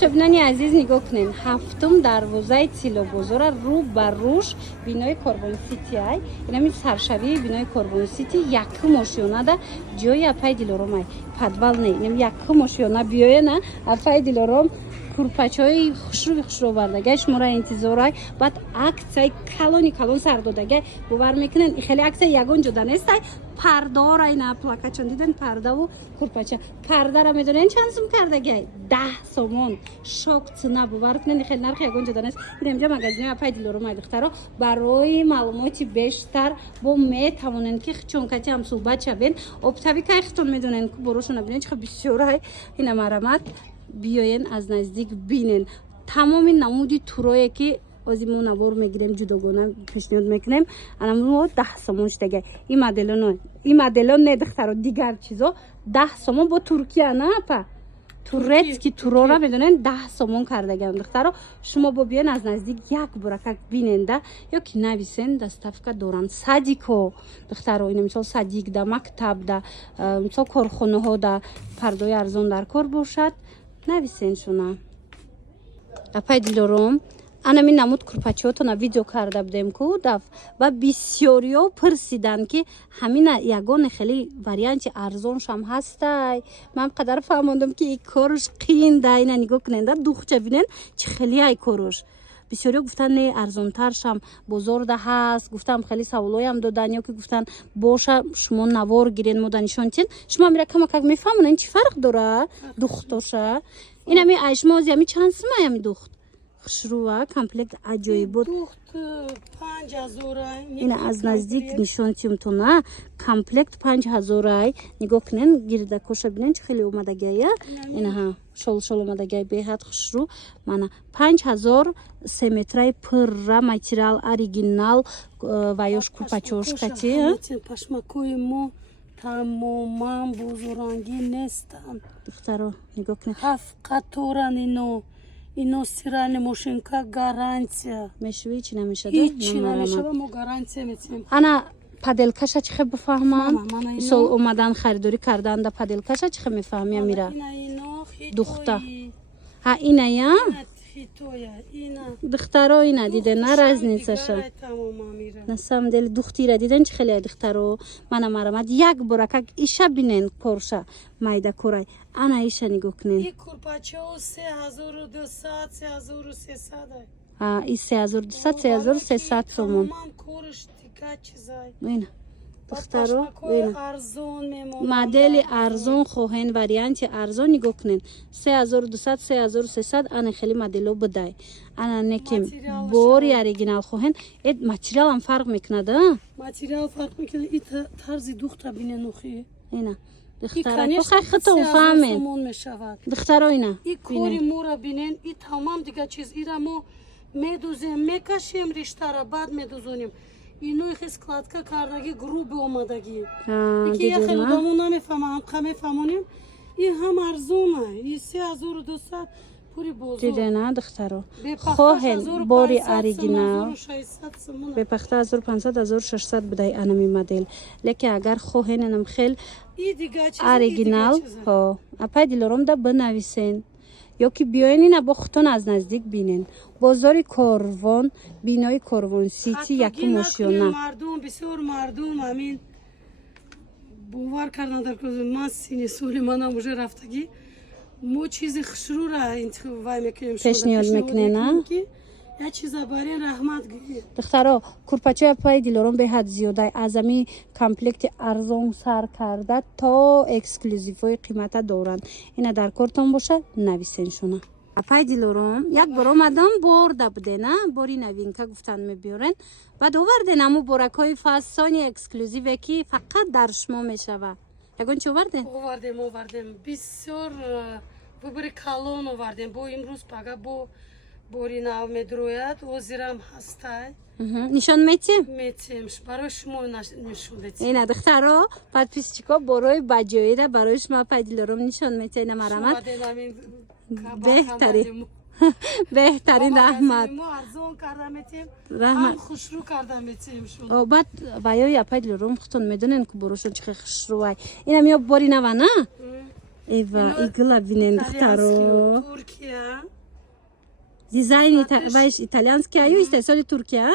شبنانی عزیز نگاه کنین هفتم دروازه تیلو بازار رو بر روش بینای کاربون سیتی های اینا می سرشوی بینای کاربون سیتی یک ماشیونه ده جای اپای دیلورم پدوال نه اینم یک ماشیونه بیایه نه اپای دیلورم کورپاچای خوشرو بردگش مرا انتظارای بعد عکسای کلون سر دادگه باور میکنن این خیلی عکس یگان جدا نیست پرده را اینا پلاکچون دیدن پرده و کورپاچا پرده را میدونن چند سوم کردگه 10 سومون شوک نه باور کنن خیلی نرخ یگان جدا نیست این اینجا مغازه اپای دیلورم دخترا برای معلوماتی بیشتر با میتونن که چون کتی هم صحبت شوین ابتبی که اختون میدونن که بروشون ببینن چه بسیار های اینا مرامت بیاین از نزدیک بینن تمام نمودی تورایی که از این نوار میگیریم جداگانه پیشنهاد میکنیم الان 10 سومونش دیگه این مدلون نه دخترا دیگر چیزا 10 سومون با ترکیه نه پا تورتسکی تورا را میدونن 10 سومون کردگم دخترا شما با بیاین از نزدیک یک برکک بیننده یا که نویسن دستافکا دورن صدیکو دخترا این مثال صدیق ده مکتب ده مثال کارخانه ها ده پردای ارزان در کار باشد نویسین شونا اپای دیلورم انا می نمود کورپاچیاتون ویدیو کرده بودیم که دف و بسیاریا پرسیدن که همین یگان خیلی وریانت ارزانش هم هسته من قدر فهمیدم که این کارش قین ده اینا نگاه کننده دوخچه بینن چه خیلی ای کارش بسیاریا گفتن نه ارزان ترش هم بازار ده هست گفتم خیلی سوالای هم دادن یا که گفتن باشه شما نوار گیرین مدنشون تین شما میره کمک میفهمونن چی فرق داره دوختاشه اینا می اشمازی می چند سمه می دوخت خشروه کامپلکت عجایب بود دوخت 5000 این از نزدیک نشون تیم تو نه کامپلکت 5000 نگاه کنین گیرده کوشه ببینین چه خیلی اومده گیه اینها شل اومده گیه بهت خشرو من 5000 3 متر پر ماتریال اوریجینال و یوش کورپاچوش کتی پشمکوی مو تماما بزرگی نیستن دخترو نگاه کنین هفت قطورن اینو سیران ماشینکا گارانتیا میشوی چی نمیشه هیچی نمیشه ما گارانتیا میتیم انا پدلکش چه خب بفهمم سال اومدن خریداری کردن ده پدلکش چه میفهمی میره دختر ها اینا یا دخترا اینا دیده نراز نیستش نسام دل دختری را دیدن چه خیلی دخترو من مرامت یک برکک ایشا بینن کورشا مایدا کورای انا ایشا نگاه کنین این کورپاچو 3200 3300 این 3200 3300 سومون کورش دیگه چیزای اینا دخترو مدل ارزان خوهن وریانت ارزان نگاه کنین 3200 3300 انا خیلی مدلو بده انا نکیم بوری اوریجینال خوهن اد ماتریال هم فرق میکنه ده ماتریال فرق میکنه این طرز دوخت بینه نوخی اینا دخترا خو خطو فهمین دخترا اینا این کوری مورا بینن این تمام دیگه چیز ایرامو میدوزیم میکشیم رشته را بعد میدوزونیم اینو خیلی کلادکا کاردگی گروه اومدگی یکی خیلی دامون نمیفهمم میفهمونیم این هم ارزونه این 3200 پوری بزرگ دیده نه دخترو خوهن بوری اوریجینال به پخته 1500 1600 بدای انمی مدل لیکن اگر خوهن انم خیل اوریجینال ها اپای دیلورم ده بنویسین یا که بیاین اینا با خودتون از نزدیک بینین بازار کاروان بینای کاروان سیتی یکی ماشیونه مردم بسیار مردم همین باور کردن در کلاس من سینه سولی منم وجه رفتگی مو چیز خشرو را انتخاب میکنیم پیشنهاد میکنه نه یا چیزا برای رحمت گیر دخترا کورپاچو پای دیلورم به حد زیاده از کامپلکت ارزان سر کرده تا اکسکلوزیوی قیمت دارن اینا در کارتون باشه نویسین شونه پای دیلورم یک بار اومدم برده بوده نه باری نوین که گفتن میبیارن بعد آوردن امو برکای فاسانی اکسکلوزیو که فقط در شما میشوه یگون چی آوردن؟ آوردم بسیار ببری کالون آوردم با امروز پاگه با باری ناو میدروید وزیرم هسته نشان میتیم برای شما نشون بدیم اینا دخترا پادپیسچیکا برای بجایی را برای شما پای دیلورم نشان میتیم اینا مرامت بهترین رحمت رحمت خوشرو کردم میتیم شما بعد وایای پای دیلورم خودتون میدونن که بروشون چه خوشروای اینا میاد باری نو نه Эва, игла бинен духтаро. Туркия. Дизайн вайш итальянский аю истесоли Туркия.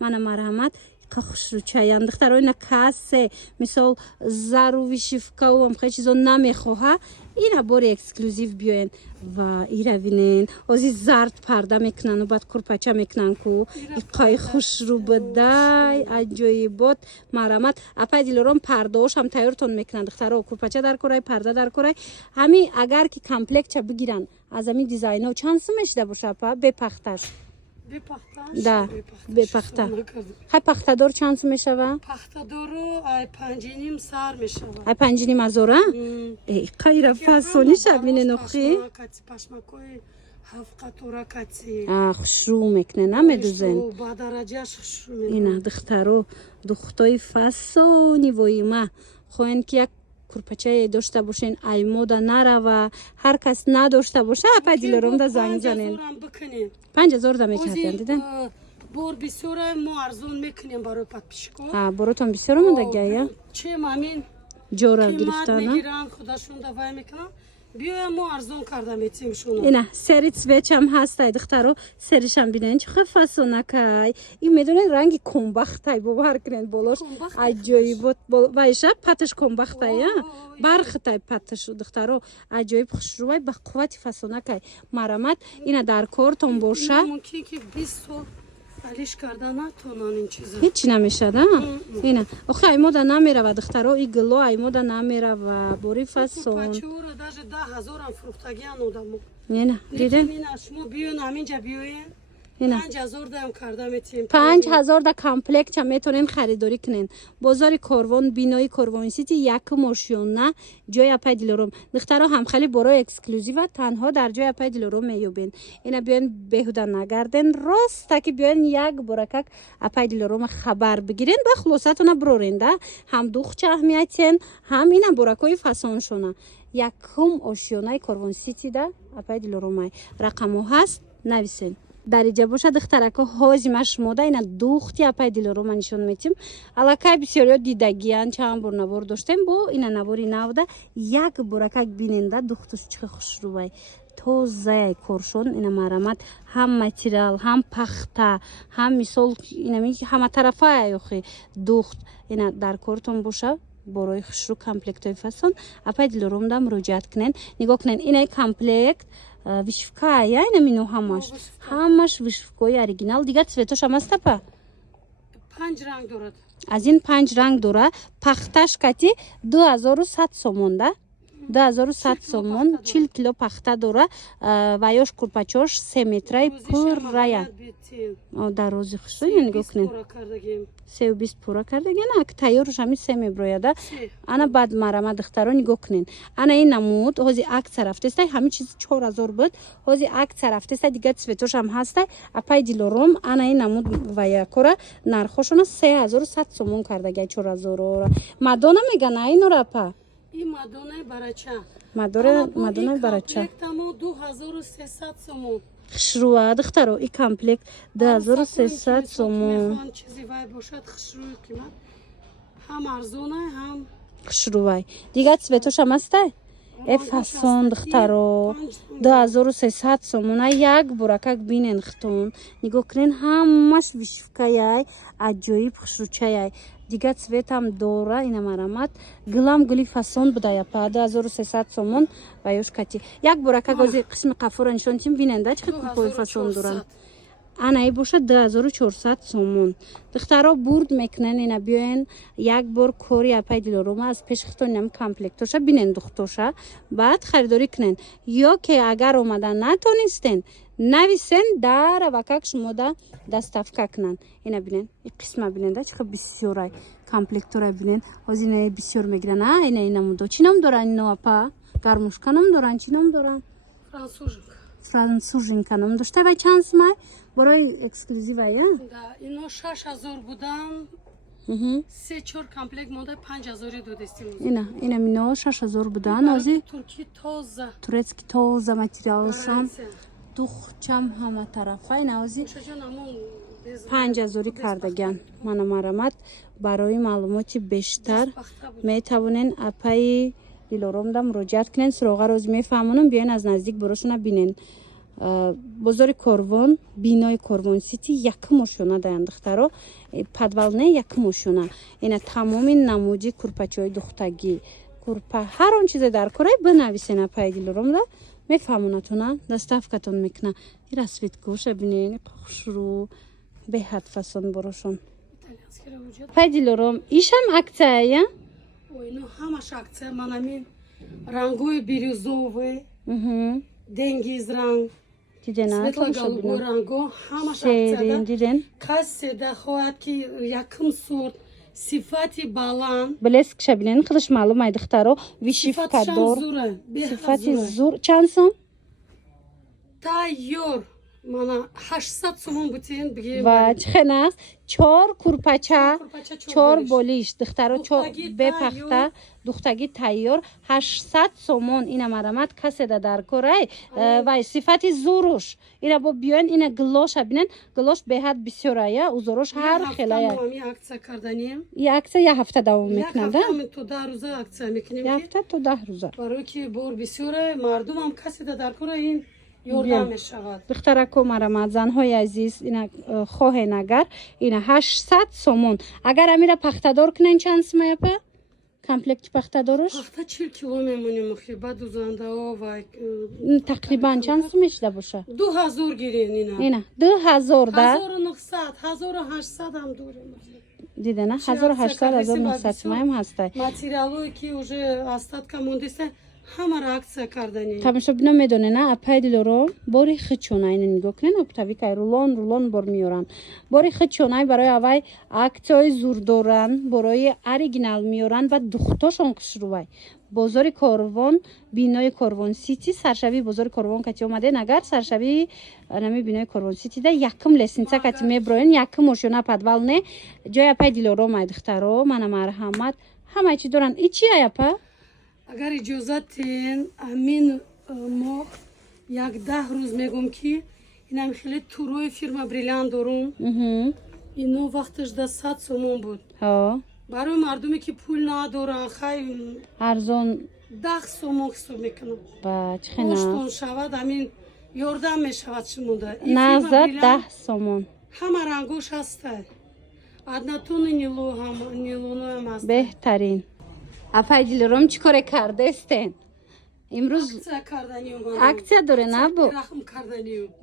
Мана марҳамат. Хушручаян духтаро ина кассе мисол зару вишивка у амхе чизо намехоҳа ина бори эксклюзив биёен ва ира бинен ози зард парда мекунан у баъд курпача мекунан ку иқои хушру бидай аҷоибот марҳамат апай дилором пардаошам тайёртон мекунан духтаро курпача дар корай парда дар корай ҳами агар ки комплектча бигиран аз ҳамин дизайно чанд сум мешида боша апа бепахташ да бепахта хай пахтадор чанд сум мешава пахтадору ай 5.5 сар мешава ай 5.5 азора эй қайра фасониша бинен охи пашмакои ҳафқатора кати хушру мекне намедузен ба дараҷаш хушру мекне ина духтаро духтои фасони воима хоҳен ки як курпачае дошта бошен аймода нарава ҳар кас надошта боша апай дилоромда занг занен 5000 да мекарден дидан бор бисёра мо арзон мекунем барои подписчико боротон бисёр омадагия чем амин ҷора гирифтана мегиранд худашон давай мекунанд биёя мо арзон карда метим шуно ина сери цветчам ҳастай духтаро серишам бинен чӣ хел фасонакай ин медонед ранги комбахтай бовар кунед болош аҷоибот вайша паташ комбахтай бархтай паташ духтаро аҷоиб хушрувай ба қуввати фасонакай марҳамат ина дар кортон боша мумкин ки 20 сол алиш карда натонан ин чиза ҳеҷ чӣ намешада ина охи аймода намерава духтаро и гило аймода намерава бори фасон пачура даже 10,000 ам фурӯхтагиан одамо ина диден ина шумо биён ҳаминҷа биёен 5000 дам карда метим 5000 да комплектча метонен харидорӣ кунен бозори корвон бинои корвони сити якум ошёна ҷои апай дилором духтаро ҳамхели борои эксклюзива танҳо дар ҷои апай дилором меёбен ина биёен беҳуда нагарден ростаки биёен як боракак апай дилорома хабар бигирен ба хулосатона броренда ҳам духча аҳмиятен ҳам ина боракои фасоншона якум ошёнаи корвон сити да апай дилоромай рақамо ҳаст нависен дариҷа боша духтарако ҳозима шумода ина духти апай дилорома нишон метим аллакай бисёриё дидагиян чанд бор навор доштем бо ина навори навда як боракак биненда духтуш чихе хушрувай тозаяй коршон ина марҳамат ҳам материал ҳам пахта ҳам мисол инами ҳаматарафаай охи духт ина дар кортон боша борои хушру комплектои фасон апай дилоромда муроҷиат кунен нигоҳ кунен инаи комплект вишивкая ина мино ҳамаш вишивкои оригинал дигар цветошам аст апа 5 ранг дорад аз ин 5 ранг дора пахташ кати 2100 сомон да 2100 сомон 40 кило пахта дора ва ёш курпачош 3 метраи пуррая дарози хушру нигоҳ кунен 320 пура кардагиан ак тайёрш ҳами 3 меброяда ана баъд марама духтаро нигоҳ кунен ана ин намуд ҳози акция рафтестай ҳамин чизи 4000 буд ҳози акция рафтестай дигар цветошам ҳастай апай дилором ана ин намуд ва якора нархошона 3100 сомон кардагия 4000 мадона мегана инора апа ин мадонаи барача мадонаи барача комплектамо 2300 сомон хушрува духтаро и комплект 2300 сомон чизи вай бошад хушруи қимат ҳам арзонай ҳам хушрувай дигар цветошам астай фасон духтаро 2300 сомона як буракак бинен хитон нигоҳ кунен ҳамаш вишивкаяй аҷоиб хушручаяй дигар цветам дора ина марҳамат гилам гули фасон будая па 2300 сомон ва ёш кати як буракак ози қисми қафора нишон тим биненда чӣ кӯпои фасон доран анаи боша 2400 сомон духтаро бурд мекунен ина биёен як бор кори апай дилорома аз пеши хитонам комплектоша бинен духтоша баъд харидорӣ кунен ё ки агар омада натонистен нависен даравакак шумода доставка кунанд ина бинен и қисма биненда чихе бисёрай комплектора бинен озинаи бисёр мегиран ина инамудо чӣ ном доран ино апа гармошка ном доран чӣ ном доран франсужинка ном дошта вай чанд сумай борои эксклюзивай да ино 6000 будан 3-4 комплект монда 5000 додестим ина мино 6000 будан ози турецки тоза материалшон тухчам ҳама тарафа ина ози 5000 кардагиан мана марҳамат барои маълумоти бештар метавонен апаи дилоромда муроҷиат кунен, суроға роз мефаҳмонам, биёин аз наздик барошона бинен. Бозори Корвон, бинои Корвон Сити якум ошёна даян духтаро, подвал не якум ошёна. Ина тамоми намуди курпачаҳои духтагӣ, курпа ҳар он чизе дар кораи бинависен апай дилоромда мефаҳмонатона, доставкатон мекуна. Ира свиткуша бинен, хушрӯ беҳад фасон борошон. Апай дилором, ишам аксияя? Ой, ну ҳамаш аксия, манамин рангои бирюзовый, денгиз ранг, светлоголубой ранго, ҳамаш аксияда. Касе да хоҳад ки якум сорт сифати баланд, блескша бинен, худаш маълум ай духтаро, вишивкадор, сифати зур. Чанд сом? Тайёр мана 800 сомон бутин бигем. Ва чихенас 4 курпача, 4 болиш духтаро, 4 бепахта, духтаги тайёр 800 сомон. Ина марамат каседа дар корай вай сифати зуруш. Ира бо биён ина глоша бинен, глош беҳад бисёрая, узорош ҳар хелая. Ҳамин аксия карданем. И аксия я ҳафта давом мекунад, да? Ҳамин то 10 рӯза аксия мекунем. Я ҳафта то 10 рӯза. Барои ки бор бисёрая, мардумам каседа дар корай ин ёрдам мешавад. Духтарако марамат, занҳои азиз, ина хоҳен агар, ина 800 сомон. Агар амира пахтадор кунен чанд сомая апа? Комплекти пахтадорош? Пахта 40 кило мемонем охи, ба дузандаҳо ва тақрибан чанд сом мешида боша? 2000 гирен ина. Ина 2000 да? 1900, 1800 ҳам дорем. Дидена 1800, 1900 сомаям ҳастай. Материалое ки уже остатка мондеста ҳамаро аксия карданем. Тамошобино медонена апай дилоро бори хичона ина нигоҳ кунен, оптавика рулон бор меёран. Бори хичона барои авай аксияи зур доран, барои оригинал меёран ва духтошон хушрӯвай. Бозори Корвон, бинои Корвон Сити, саршавии бозори Корвон кати омаден, агар саршавии нами бинои Корвон Сити да якум лесница кати меброен, якум ошёна подвал не, ҷои апай дилоро май духтаро, мана марҳамат, ҳамаи чи доран. И чи ай апа? Агар иҷозатен, амин моҳ як 10 рӯз мегӯм ки инам хеле турои фирма Бриллиант дорум. Ино вақташ да 100 сомон буд. Барои мардуме ки пул надоранд, хай арзон 10 сомон ҳисоб мекунам. Ба чихена? Оштон шавад, амин ёрдам мешавад шумода. Назад 10 сомон. Ҳама рангош ҳастай. Аднатони нилоноям ҳаст. Беҳтарин. Апай дилором чӣ коре кардестен? Имрӯз аксия доре набу?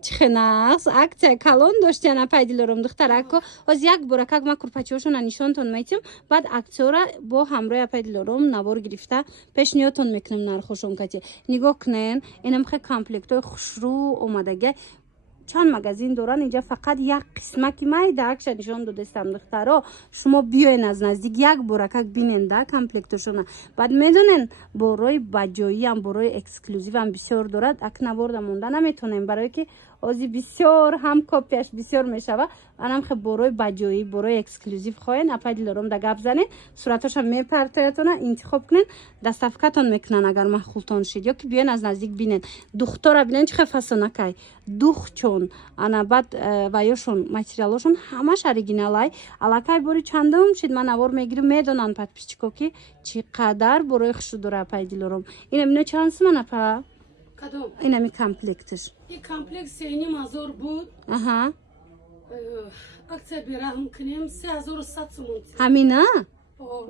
чихенас аксия калон доштиан апай дилором духтарако. Оз як бора как ма курпачаҳошона нишонтон метим, баъд аксиёра бо ҳамроҳи апай дилором навор гирифта пешниҳодтон мекунем нархошон кати. Нигоҳ кунен, инам хе комплектҳои хушрӯ омадага. Чанд магазин доран, инҷа фақат як қисмаки майда акша нишон додестам духтаро. Шумо биёен аз наздик як бора как бинен да комплектошона. Баъд медонен борои баҷоиам, борои эксклюзивам бисёр дорад. Ак наворда монда наметонем, барое ки ози бисёр ҳам копияш бисёр мешава. Анам хе борои баҷоӣ, борои эксклюзив хоҳен, апай дилором да гап занен, суратошам мепартоятона, интихоб кунен, доставкатон мекунан агар махултон шид, ё ки биёен аз наздик бинен. Духтора бинен чихе фасонакай. Духчон, ана баъд ваёшон, материалошон ҳамаш оригиналай. Аллакай бори чандум шид ман навор мегирим, медонан подписчико ки чӣ қадар борои хушу дора апай дилором. Ина бино чанд сомон апа? Инами комплектш. И комплект 3500 буд. Аха. Аксия бераҳм кунем 3100 сомон. Ҳамина?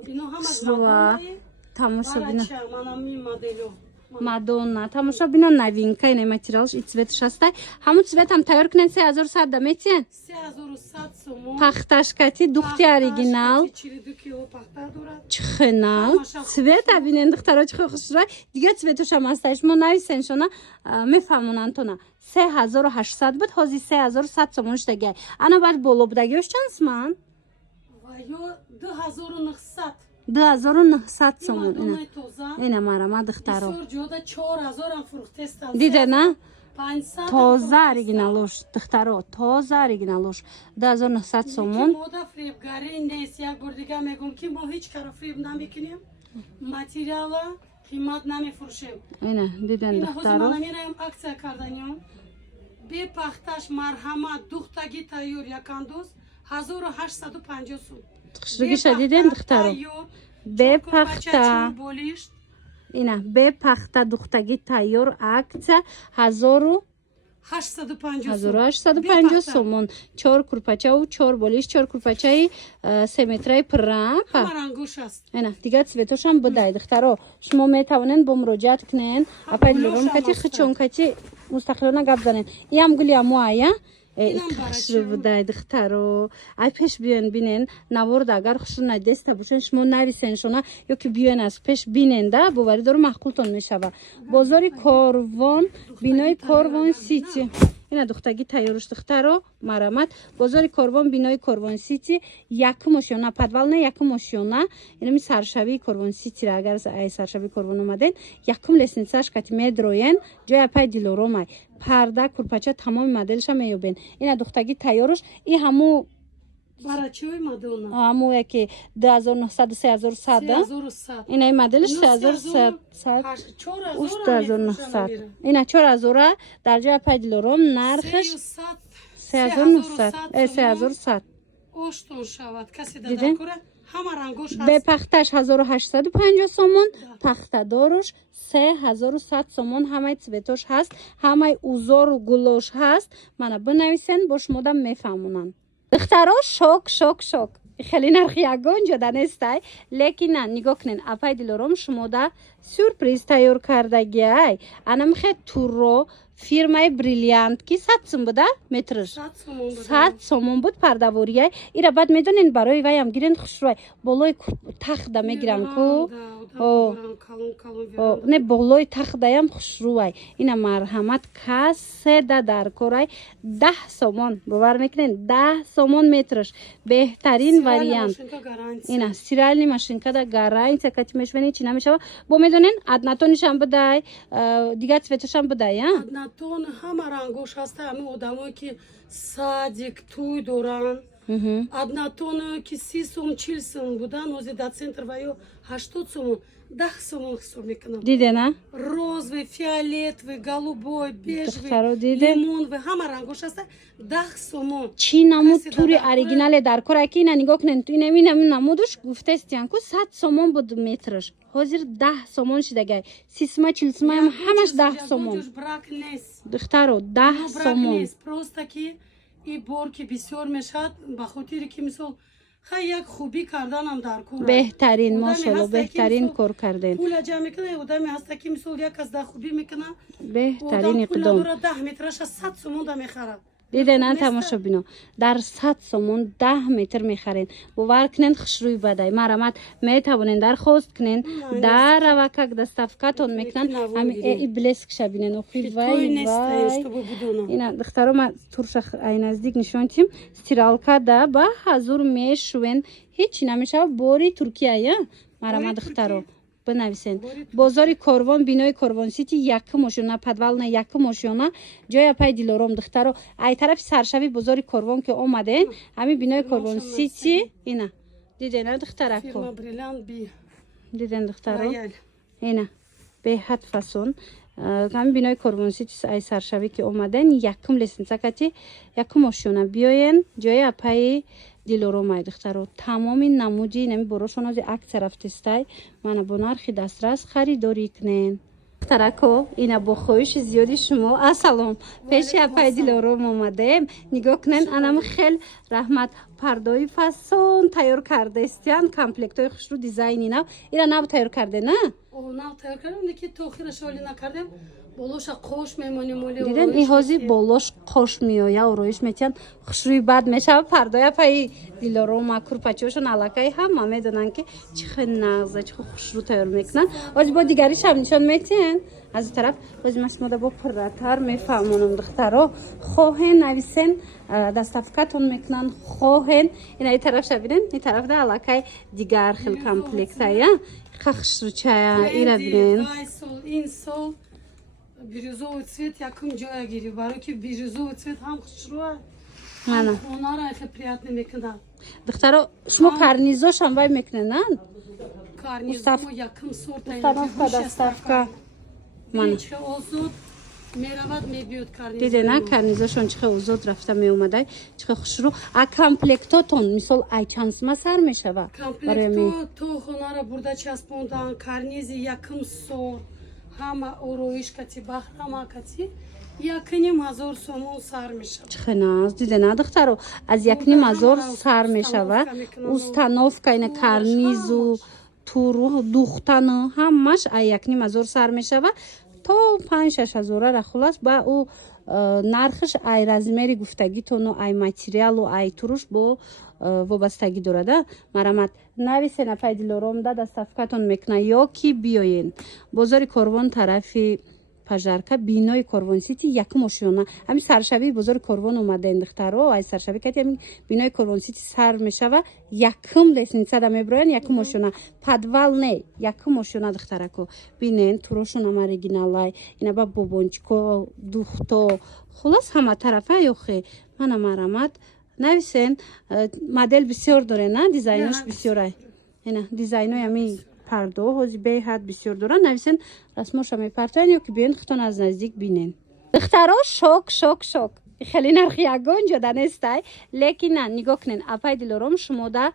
Ино ҳамаш мадонаи. Тамошобина. Манами модело. Мадонна. Тамошобина новинка, ина материалш и цветш ҳастай. Ҳамун цветам тайёр кунен 3100 да метиен? 3100 сомон. Пахташкати духти оригинал. 42 кило пахта дорад. Чихенал. Цвета бинен духтаро чихе хушрӯй. Дига цветушам ҳастай. Шумо нависеншона мефаҳмонантона. 3800 буд, ҳозир 3100 сомон штагай. Ана баъд боло будагиёш чанд сомон? Ва ё 2900. 2900 сомон. Ина марама духтаро. Бисёр ҷода 4000 ам фурӯхтестам. Дидена? 500 Тоза оригиналош духтаро, тоза оригиналош 2900 сомон. Мода фрибгари нест. Як бор дига мегӯм ки мо ҳеҷ кара фриб намекунем. Материала қимат намефурӯшем. Ина диден духтаро. Ина ҳозир аксия карданем. Бепахташ марҳамат духтаги тайёр якандоз 1850 сом. Хушрӯгиша диден духтаро. Бепахта اینا به پخته دختگی تیار акция 1850 сомон 4 курпача 4 болиш 4 курпачаи 3 метраи пурра ҳамарангуш аст اینا دیگه цветошам бадай духтаро шумо метавонен бо муроҷиат кунен апай дилором кати хичон кати мустақилона гап занен иам гули амоая хушру будай духтаро ай пеш биён бинен наворда агар хушру надеста бошен шумо нависен шона ё ки биён аз пеш бинен да боваридору маҳқултон мешава бозори корвон бинои корвон сити اینا دختگی تیارش دخترو مرامت بازار کاروان بینای کاروان سیتی یک ماشینا پدوال نه یک ماشینا اینا می سرشوی کاروان سیتی را اگر ای سرشوی کاروان اومدن یکم لسنساش کتی مدروین جای پای دیلورومای پرده کورپاچا تمام مدلش میوبن اینا دختگی تیارش ای همو барачои мадона همو یکی 2900 3100 اینا این مدلش 3100 2900 اینا 4000 در جای پای دیلوروم نرخش 3900 3100 оштон шавад касе дар кора ҳама рангош аст به پختش 1850 سومون پخته دارش 3100 سومون همه цветош هست همه اوزار و گلوش هست منو بنویسن باش مودم میفهمونن دخترا شوک خیلی نرخ یگان جدا نیسته لیکن نه نگاه کنین اپای دلارم شما دا سورپریز تیار کردگی ای انم خیلی تور رو فیرمای بریلیانت کی 100 سوم بوده مترش 100 سومون بود پرده‌واری ای ایرا بعد میدونین برای وای هم گیرن خوشروی بالای تخت میگیرن کو نه بالای تخت هم خوشروی اینا مرحمت کاسه در کورای 10 سومون باور میکنین 10 سومون مترش بهترین واریانت اینا سیرالی ماشینکا دا گارانتی کتی میشونی چی نمیشه با میدونین ادناتونش هم بدای دیگه цветош هم بدای аднатон ҳама рангош ҳаста ҳамин одамое ки садик туй доранд аднатоне ки 30 сум 40 сум буданд ҳозир дар центр ва ё 80 сум 10 сум ҳисоб мекунам дидена розовый фиолетовый голубой бежевый лимоновый ҳама рангош ҳаста 10 сум чӣ намуд тури оригинале дар кораки ина нигоҳ кунед инами намудаш гуфтастиян ку 100 сомон буд метраш ҳозир 10 сомон шидагай 30 сума 40 сума ҳамаш 10 сомон духтаро 10 сомон просто ки и борки бисёр мешавад ба хотире ки мисол хай як хубӣ карданам дар кор беҳтарин мошалло беҳтарин кор кардем пула ҷамъ мекунад одаме ҳаста ки мисол як аз да хубӣ мекунад беҳтарин иқдом 10 метраша 100 сомон да мехарад دیدن تماشا بینا در 100 سومون 10 متر میخرین باور کنین خشروی بدای مرامت میتوانین درخواست کنین در روکک دستافکاتون میکنن همین ای بلسک شبینن وای وای اینا دخترم تورش ای نزدیک نشون تیم استرالکا دا با حضور میشوین هیچ نمیشه بوری ترکیه مرامت دخترم بنویسین بازار کاروان بینای کاروان سیتی یک ماشینا پدوال نه یک ماشینا جای پای دیلارم دخترو ای طرف سرشوی بازار کاروان که اومده همین بینای کاروان سیتی اینا دیدین دخترکو دیدین دخترو اینا به حد فسون همین بینای کاروان سیتی ای سرشوی که اومدن یکم لسنسکتی یک ماشینا بیاین جای پای دیلورومای دخترو تمام نمودی نمی بروشون از عکس رفتستای من با نرخ دسترس خریداری کنین دخترکو اینا با خویش زیادی شما السلام پیش اپای دیلوروم اومدم نگاه کنین انم خیلی رحمت پردای فسون تیار کرده استیان کامپلکت های خوش رو دیزاینی نو اینا نو تیار کرده نه نو تیار کردم که تو خیرش ولی نکردم болоша қош мемонем оли دیدن این هازی بالوش قوش میآید آرایش میتین خوشروی بد میشه پردای پای دیلارو مکر پچه‌شون علاقه هم میدونن که چه نازه چه خوشرو تیار میکنن از با دیگریش هم نشون میتین از این طرف از مسموده با پراتر میفهمونم دخترها خواهن نویسن دستافکاتون میکنن خواهن این طرف شبیدن این طرف ده علاقه دیگر خیلی کامپلکسه خوشرو چه اینا ببین این سال бирюзовый цвет яким ҷоя гирӣ барои ки бирюзовый цвет ҳам хушрӯа хонаро хеле приятно мекунад духтаро шумо карнизошам вай мекуненан карнизо яким сорта доставка ман озуд меравад мебиёд карниз. دیده карнизашон чихе озод рафта меомадай чихе хушрӯ а комплектотон мисол ай чансма сар мешава Комплекту то хонара бурда часпондан карнизи якм сол ҳама ороишкати баҳрамакати 1000 сомон сар мешава. чихе наз диде духтаро аз 1000 сар мешава установка ина карнизу туру духтану ҳамаш ай 1000 сар мешава то 5-6 ра хулас ба у нархш ай размери гуфтагитону ай материалу ай туруш бо вобастагӣ дорада марамат нависена пай дилором да доставкатон мекна ё ки биёен бозори Корвон тарафи пажарка бинои Корвон сити якм ошёна ами саршавии бозори Корвон омадаен духтаро ай саршавӣ кати ами бинои Корвон сити сар мешава якм лестница да меброян якм ошёна подвал не якм ошёна духтарако бинен турошон ам оригиналай ина ба бобончико духто хулас ҳама тарафа ёхе мана марамат нависен модель бисёр дорена дизайнош бисёрай ина дизайнои ами пардо ҳози беҳад бисёр дорад нависен расмоша мепартоян ё ки биён хитон аз наздик бинен духтаро шок хеле нархи ягон ҷода нестай лекин на нигоҳ кунен апай дилором шумода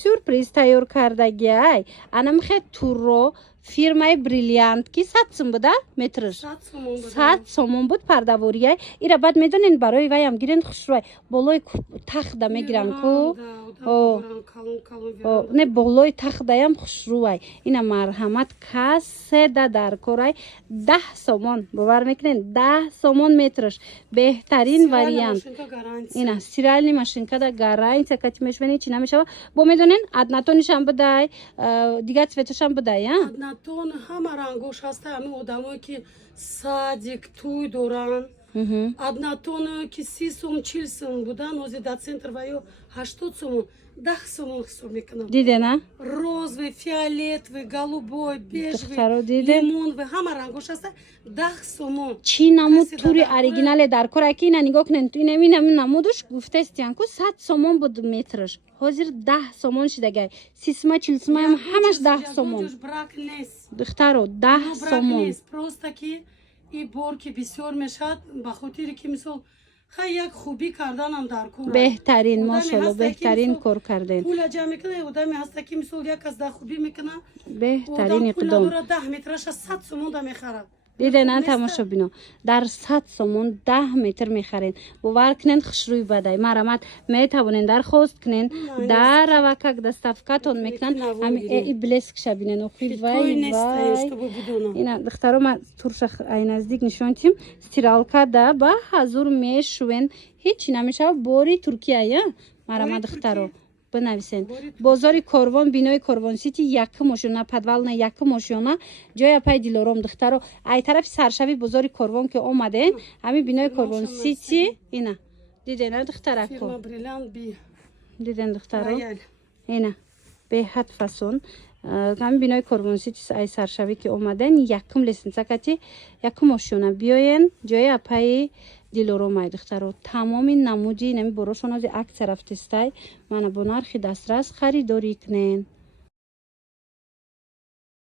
сюрприз тайёр кардагиай ана мехоҳед турро фирмаи бриллиант ки 100 сум буда метрш 100 сомон буд пардаворияй ира баъд медонен барои вай ам гирен хушрӯай болои тахда мегиран ку не болои тахдаям хушрӯай ина марҳамат каседа дар корай 10 сомон бовар мекунен 10 сомон метрш беҳтарин вариант ина стиральни машинкада гарантия кати мешвени чи намешава бо медонен аднатонишам будай дигар цветошам будай аднатон ҳама рангош ҳаста ами одамое ки садик туй доран аднатон ки 30 сум 40 сум будан ҳозир дар центр ва ё 80 сомон 10 сомон ҳисоб мекунам дидена розовый фиолетовый голубой бежевый лимоновый ҳама рангош ҳаста 10 сомон чӣ намуд тури оригинале дар кора ки ина нигоҳ кунен ина намудуш гуфтестиян ку 100 сомон буд метрш ҳозир 10 сомон шидагай 30 40 ам ҳамаш 10 сомон духтаро 10 сомон просто ки и борки бисёр мешавад ба хотире ки мисол хай як хубӣ карданам дар кор беҳтарин мошалло беҳтарин кор карден пула ҷамъ мекунад одаме ҳаста ки мисол як аз да хубӣ мекуна беҳтарин иқдом 10 метраша 100 сомон да мехарад дидена тамошо бино дар 100 сомон 10 метр мехарен бовар кунен хушрӯй бадай марамат метавонен дархост кунен дар равакак доставкатон мекунан ами и блескша бинен охи вай ина духтаро ма турша ай наздик нишонтим стиралка да ба ҳазур мешувен ҳечи намешава бори Туркия я марамат духтаро бинависен бозори Корвон бинои Корвон сити якм ошёна подвална якм ошёна ҷоя пай дилором духтаро ай тарафи саршави бозори Корвон ки омаден ҳами бинои Корвон сити ина дидена духтарако диден духтаро ина беҳад фасон ҳами бинои Корвон сити ай саршави ки омаден якм лестницакати якм ошёна биёен ҷоя паи дилором ай духтаро тамоми намуди нами борошон ози акция рафтестай мана бо нархи дастрас харидорӣ кунен